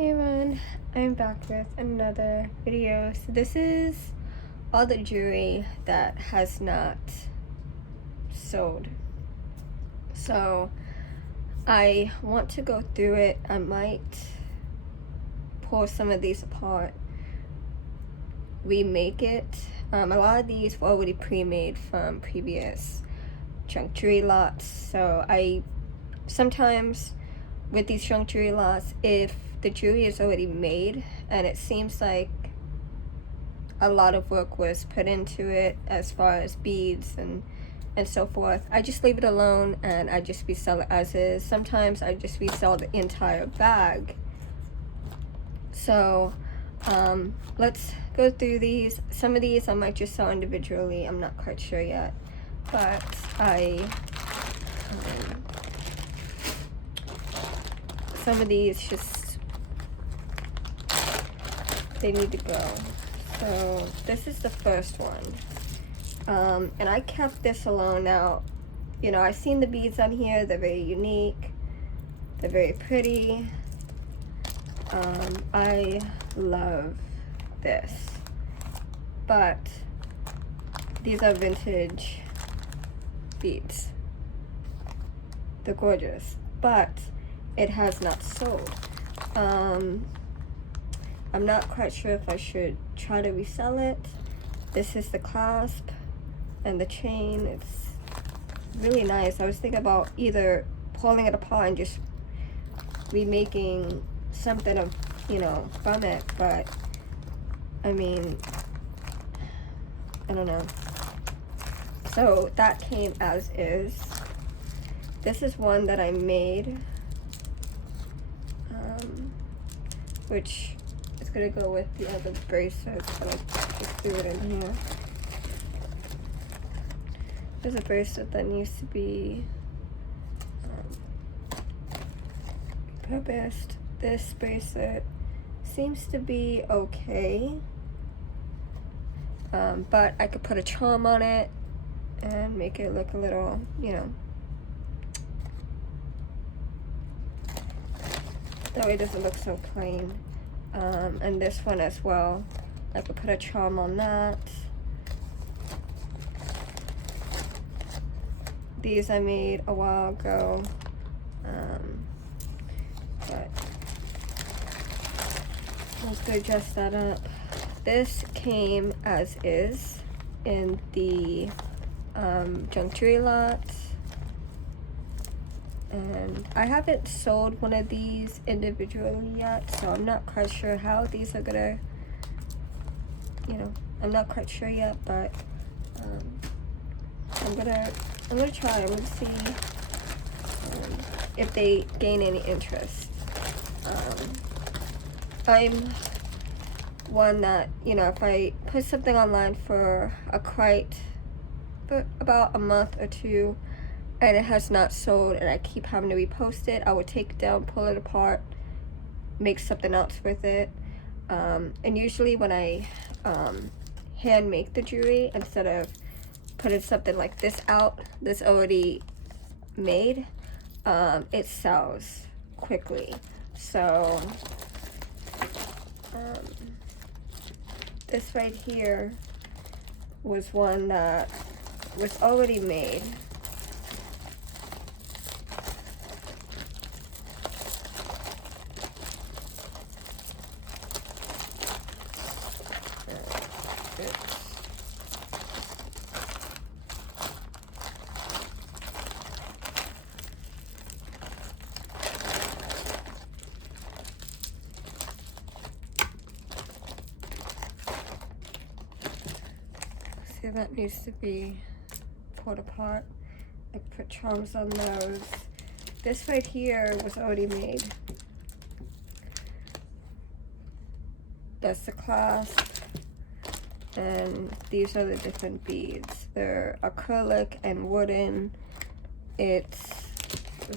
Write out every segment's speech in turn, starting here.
Hey everyone, I'm back with another video. So this is all the jewelry that has not sold. So I want to go through it. I might pull some of these apart, remake it. A lot of these were already pre-made from previous junk jewelry lots. So I sometimes with these junk jewelry lots, if the jewelry is already made and it seems like a lot of work was put into it as far as beads and so forth, I just leave it alone and I just resell it as is. Sometimes I just resell the entire bag. So let's go through these. Some of these I might just sell individually, I'm not quite sure yet, but some of these just, they need to go. So this is the first one, and I kept this alone. Now, you know, I've seen the beads on here, they're very unique, they're very pretty. I love this, but these are vintage beads. They're gorgeous, but it has not sold. I'm not quite sure if I should try to resell it. This is the clasp and the chain. It's really nice. I was thinking about either pulling it apart and just remaking something of, you know, from it, but I mean, I don't know. So that came as is. This is one that I made, which is gonna go with the other bracelets, but I just threw it in here. There's a bracelet that needs to be repurposed. This bracelet seems to be okay, but I could put a charm on it and make it look a little, you know, that way it doesn't look so plain. And this one as well, I could put a charm on that. These I made a while ago, but let's go dress that up. This came as is in the junk jewelry lot. And I haven't sold one of these individually yet, so I'm not quite sure how these are gonna, you know, I'm not quite sure yet, but I'm gonna try. I'm gonna see if they gain any interest. I'm one that, you know, if I put something online for about a month or two, and it has not sold and I keep having to repost it, I would take it down, pull it apart, make something else with it. And usually when I hand make the jewelry, instead of putting something like this out that's already made, it sells quickly. So this right here was one that was already made. See, that needs to be pulled apart. I put charms on those. This right here was already made. That's the clasp, and these are the different beads. They're acrylic and wooden. It's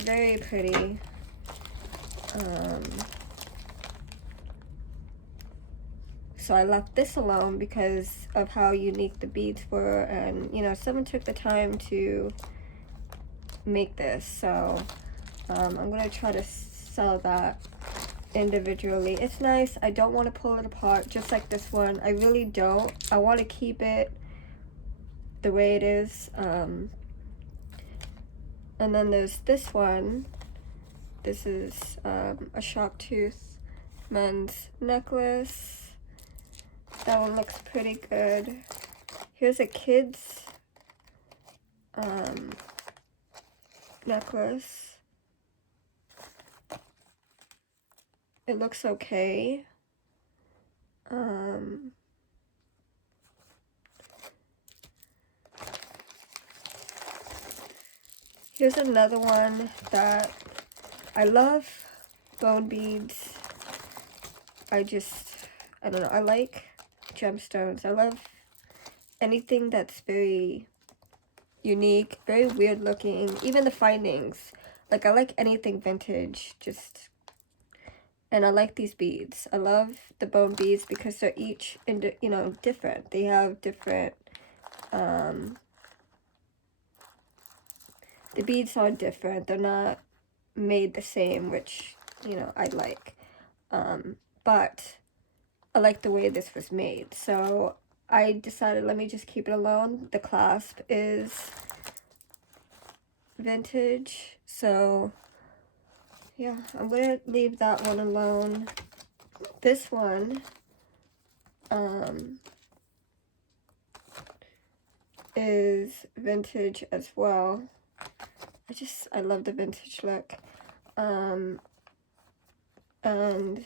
very pretty. So I left this alone because of how unique the beads were, and you know, someone took the time to make this, so I'm gonna try to sell that individually. It's nice. I don't want to pull it apart, just like this one. I really don't. I want to keep it the way it is. And then there's this one. This is a shark tooth men's necklace. That one looks pretty good. Here's a kid's necklace. It looks okay. Here's another one that I love bone beads. I don't know, I like gemstones. I love anything that's very unique, very weird looking. Even the findings. Like, I like anything vintage, and I like these beads. I love the bone beads because they're each, different. They have different, the beads are different. They're not made the same, which, I like. But I like the way this was made. So I decided, let me just keep it alone. The clasp is vintage. So yeah, I'm gonna leave that one alone. This one is vintage as well. I love the vintage look. And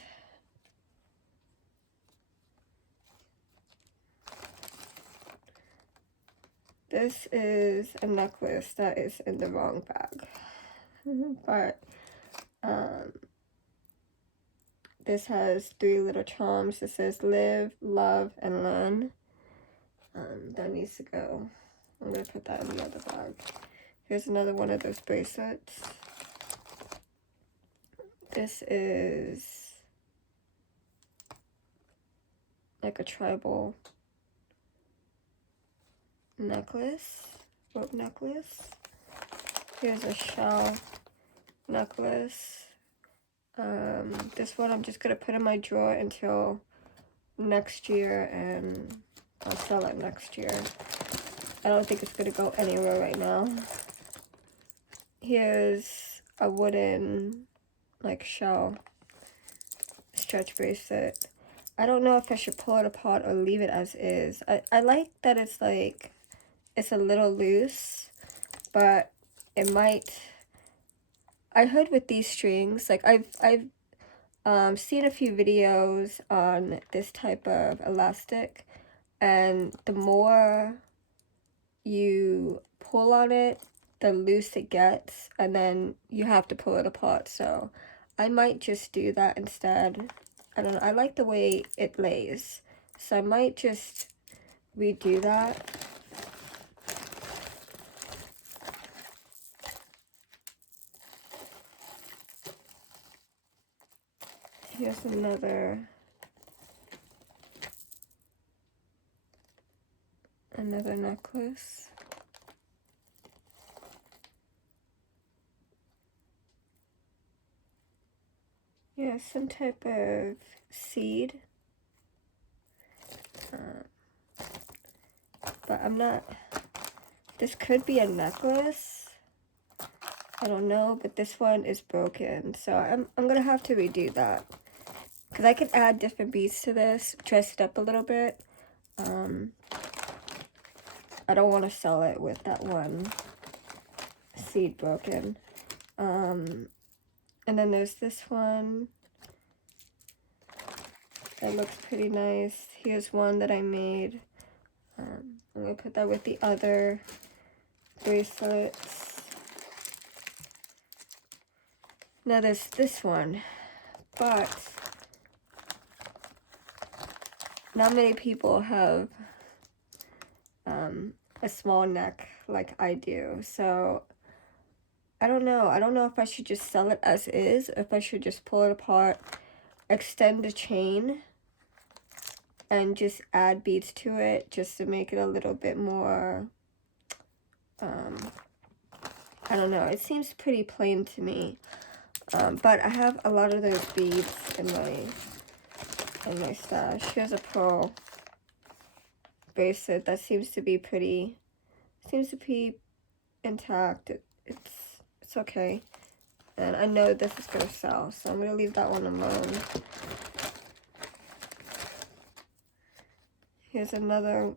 this is a necklace that is in the wrong bag. But this has 3 little charms. It says live, love, and learn. That needs to go. I'm gonna put that in the other bag. Here's another one of those bracelets. This is like a tribal necklace, rope necklace. Here's a shell necklace. This one I'm just gonna put in my drawer until next year, and I'll sell it next year. I don't think it's gonna go anywhere right now. Here's a wooden, like, shell stretch bracelet. I don't know if I should pull it apart or leave it as is. I like that it's like, it's a little loose, but it might, I heard with these strings, like I've seen a few videos on this type of elastic, and the more you pull on it, the loose it gets, and then you have to pull it apart. So I might just do that instead. I don't know, I like the way it lays, so I might just redo that. Here's another necklace. Yeah, some type of seed. But I'm not, this could be a necklace. I don't know, but this one is broken. So I'm gonna have to redo that. Because I could add different beads to this, dress it up a little bit. I don't want to sell it with that one seed broken. And then there's this one that looks pretty nice. Here's one that I made. I'm going to put that with the other bracelets. Now there's this one, but not many people have a small neck like I do. So I don't know. I don't know if I should just sell it as is, or if I should just pull it apart, extend the chain, and just add beads to it just to make it a little bit more, I don't know. It seems pretty plain to me. But I have a lot of those beads in my stash. Here's a pearl bracelet that seems to be intact. It's okay. And I know this is gonna sell, so I'm gonna leave that one alone. Here's another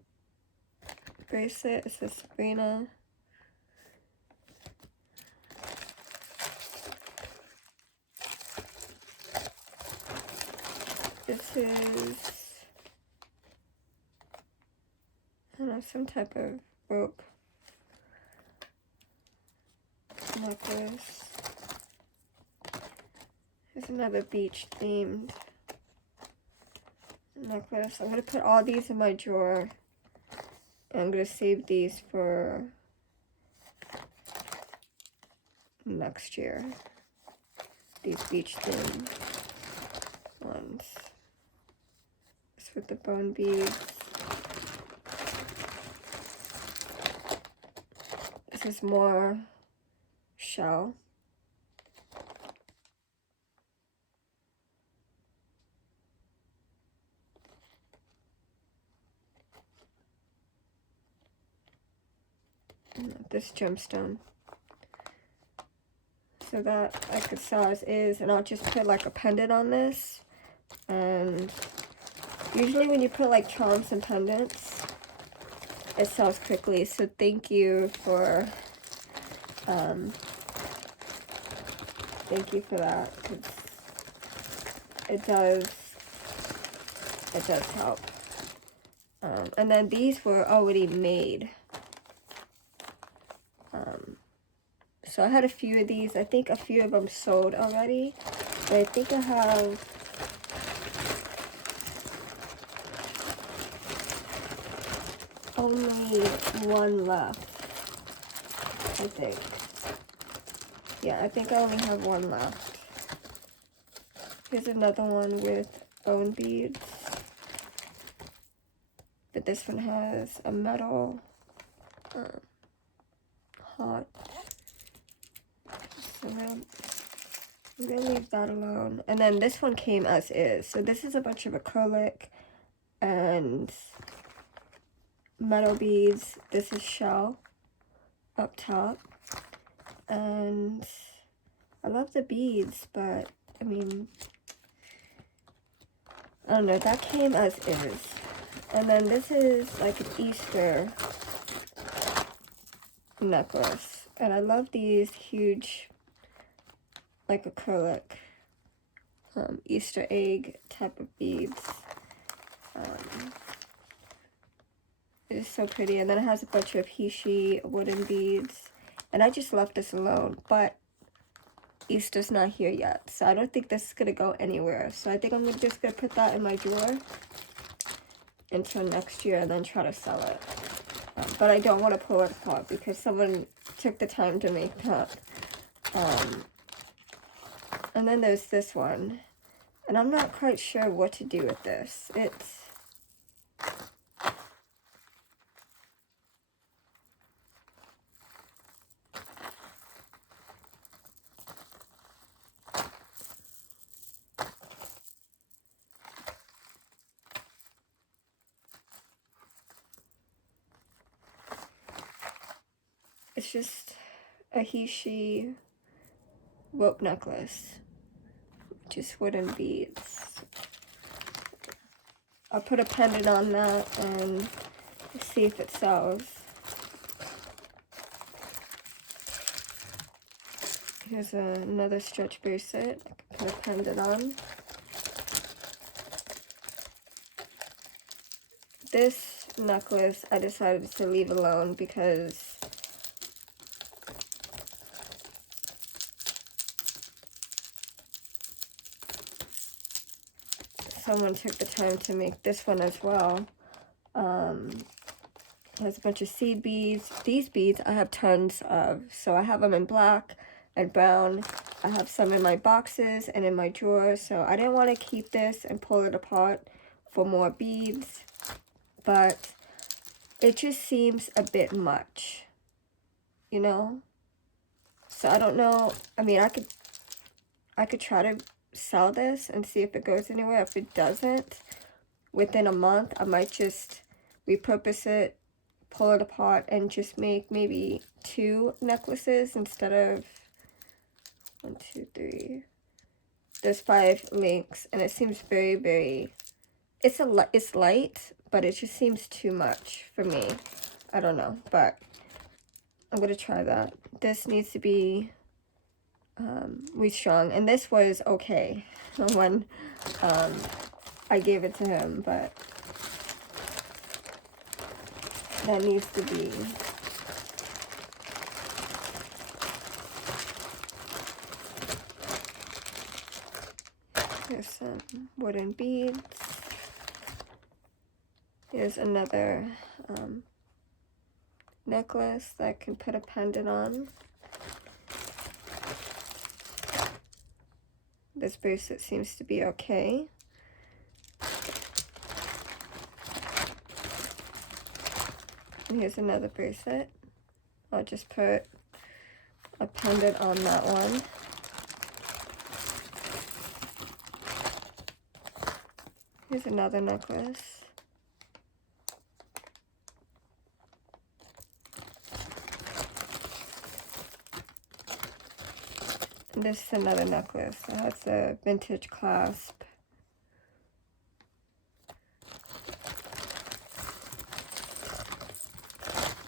bracelet. It says Sabrina. This is, I don't know, some type of rope necklace. There's another beach themed necklace. I'm going to put all these in my drawer. And I'm going to save these for next year. These beach themed ones. This with the bone beads. This is more shell. This gemstone. So that I could sell as is, and I'll just put like a pendant on this. And usually when you put like charms and pendants, it sells quickly. So thank you for that, because it does help. And then these were already made. So I had a few of these. I think a few of them sold already. But I think I have only one left. I think. Yeah, I think I only have one left. Here's another one with bone beads. But this one has a metal heart. So I'm gonna leave that alone. And then this one came as is. So this is a bunch of acrylic and metal beads. This is shell up top. And I love the beads, but I mean, I don't know, that came as is. And then this is like an Easter necklace. And I love these huge, like acrylic, Easter egg type of beads. It is so pretty. And then it has a bunch of Hishi wooden beads. And I just left this alone, but Easter's not here yet. So I don't think this is going to go anywhere. So I think I'm just going to put that in my drawer until next year and then try to sell it. But I don't want to pull it apart because someone took the time to make that. And then there's this one. And I'm not quite sure what to do with this. It's just a Hishi rope necklace. Just wooden beads. I'll put a pendant on that and see if it sells. Here's another stretch bracelet. I can put a pendant on. This necklace I decided to leave alone because someone took the time to make this one as well. It has a bunch of seed beads. These beads I have tons of. So I have them in black and brown. I have some in my boxes and in my drawers. So I didn't want to keep this and pull it apart for more beads. But it just seems a bit much, you know? So I don't know. I mean, I could try to sell this and see if it goes anywhere. If it doesn't, within a month, I might just repurpose it, pull it apart, and just make maybe 2 necklaces instead of 1, 2, 3. There's 5 links, and it seems very, very, it's light, but it just seems too much for me. I don't know, but I'm gonna try that. This needs to be restrung, and this was okay when I gave it to him, but that needs to be. Here's some wooden beads. Here's another necklace that I can put a pendant on. This bracelet seems to be okay. And here's another bracelet. I'll just put a pendant on that one. Here's another necklace. And this is another necklace that has a vintage clasp.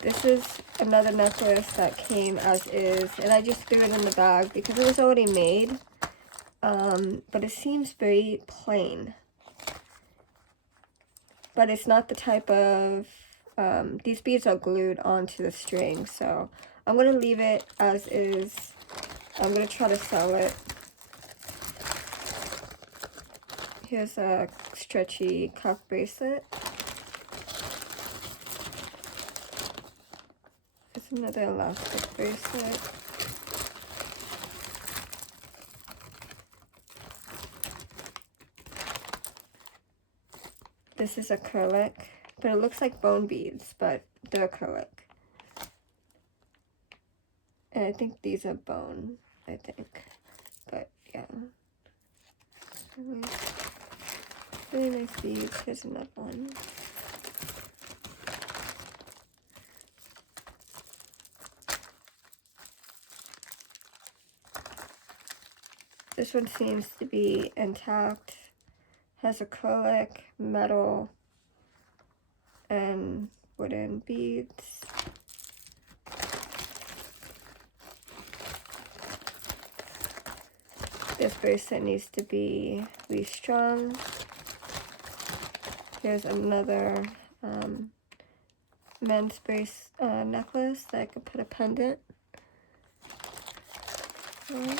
This is another necklace that came as is, and I just threw it in the bag because it was already made. But it seems very plain. But it's not the type of, these beads are glued onto the string, so I'm going to leave it as is. I'm going to try to sell it. Here's a stretchy cuff bracelet. Here's another elastic bracelet. This is acrylic, but it looks like bone beads, but they're acrylic. And I think these are bone, I think. But yeah. Really nice beads. Here's another one. This one seems to be intact. Has acrylic, metal, and wooden beads. This bracelet needs to be restrung. Here's another men's necklace that I could put a pendant on.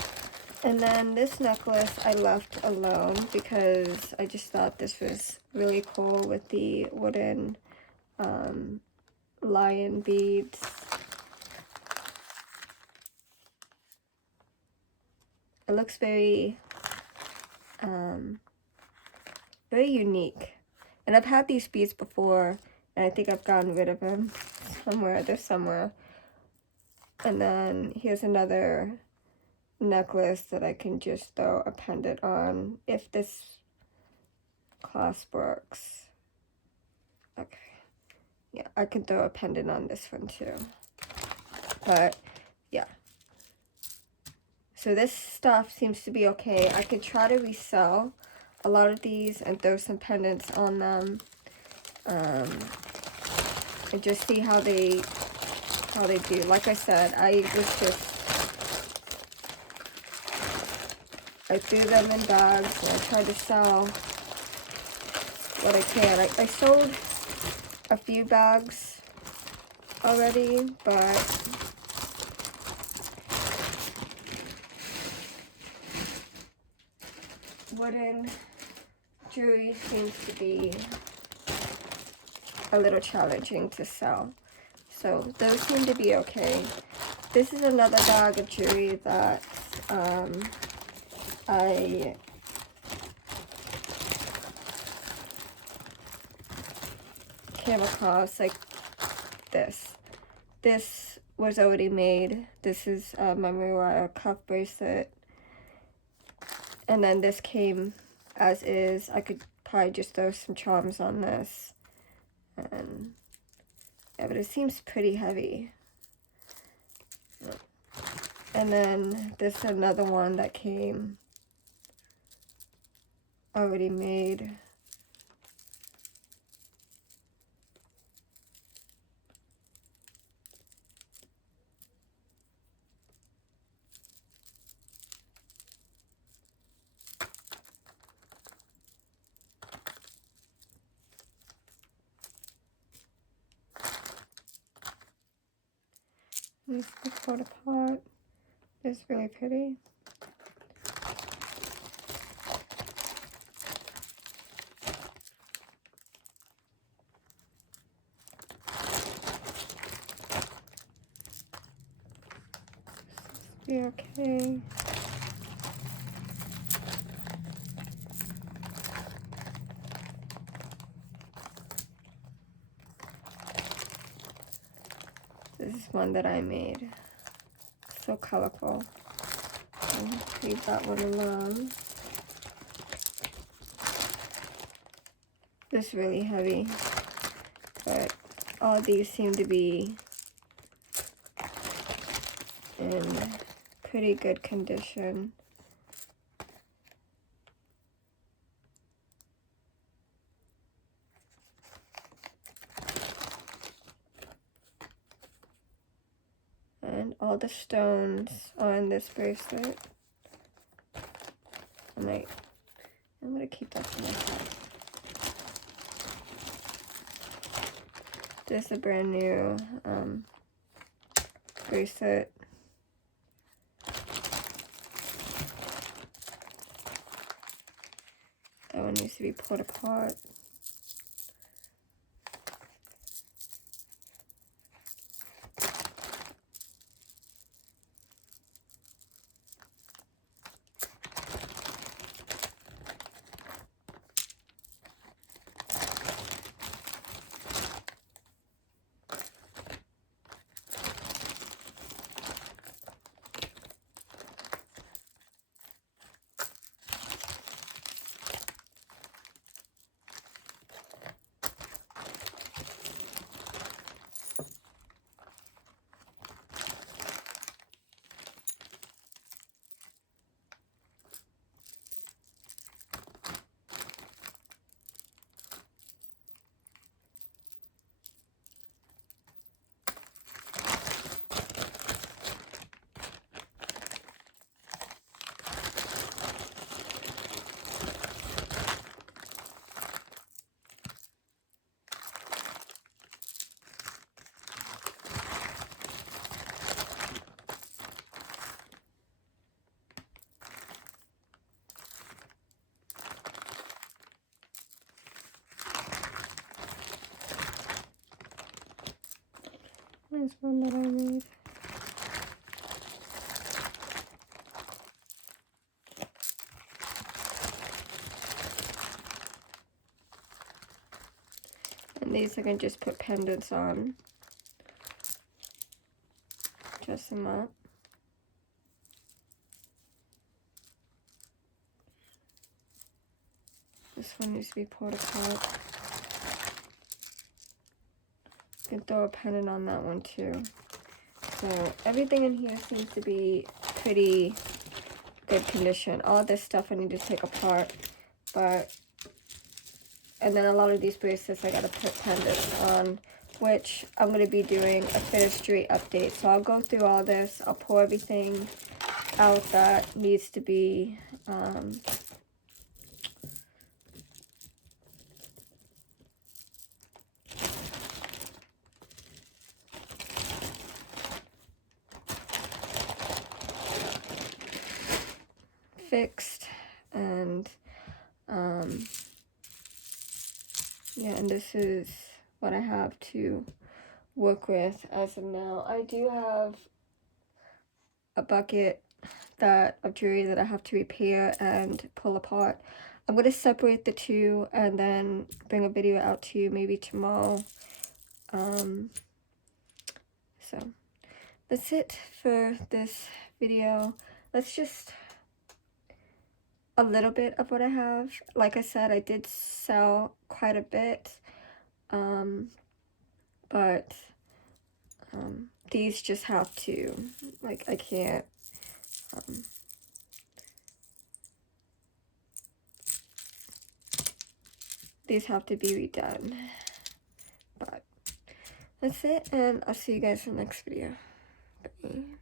And then this necklace I left alone because I just thought this was really cool with the wooden lion beads. It looks very, very unique. And I've had these beads before, and I think I've gotten rid of them somewhere. They're somewhere. And then here's another necklace that I can just throw a pendant on if this clasp works. Okay. Yeah, I can throw a pendant on this one too. But, yeah. So this stuff seems to be okay. I could try to resell a lot of these and throw some pendants on them. And just see how they do. Like I said, I threw them in bags and I tried to sell what I can. I sold a few bags already, but wooden jewelry seems to be a little challenging to sell. So those seem to be okay. This is another bag of jewelry that I came across, like this. This was already made. This is a memory wire cuff bracelet. And then this came as is. I could probably just throw some charms on this. And yeah, but it seems pretty heavy. And then there's another one that came already made. This is fall apart. It's really pretty. Be okay. This is one that I made. So colorful. I'll leave that one alone. This is really heavy, but all these seem to be in pretty good condition. And all the stones are in this bracelet. I'm gonna keep that for myself. This is a brand new bracelet. That one needs to be pulled apart. There's one that I made. And these I can just put pendants on. Dress them up. This one needs to be pulled apart. You can throw a pendant on that one too. So everything in here seems to be pretty good condition. All this stuff I need to take apart, and then a lot of these bracelets I gotta put pendants on, which I'm gonna be doing a finish update. So I'll go through all this. I'll pull everything out that needs to be fixed, and yeah, and this is what I have to work with as of now. I do have a bucket of jewelry that I have to repair and pull apart. I'm going to separate the two and then bring a video out to you maybe tomorrow. So that's it for this video. I'll a little bit of what I have. Like I said, I did sell quite a bit, but these just have to, like, I can't, these have to be redone. But that's it, and I'll see you guys in the next video. Bye.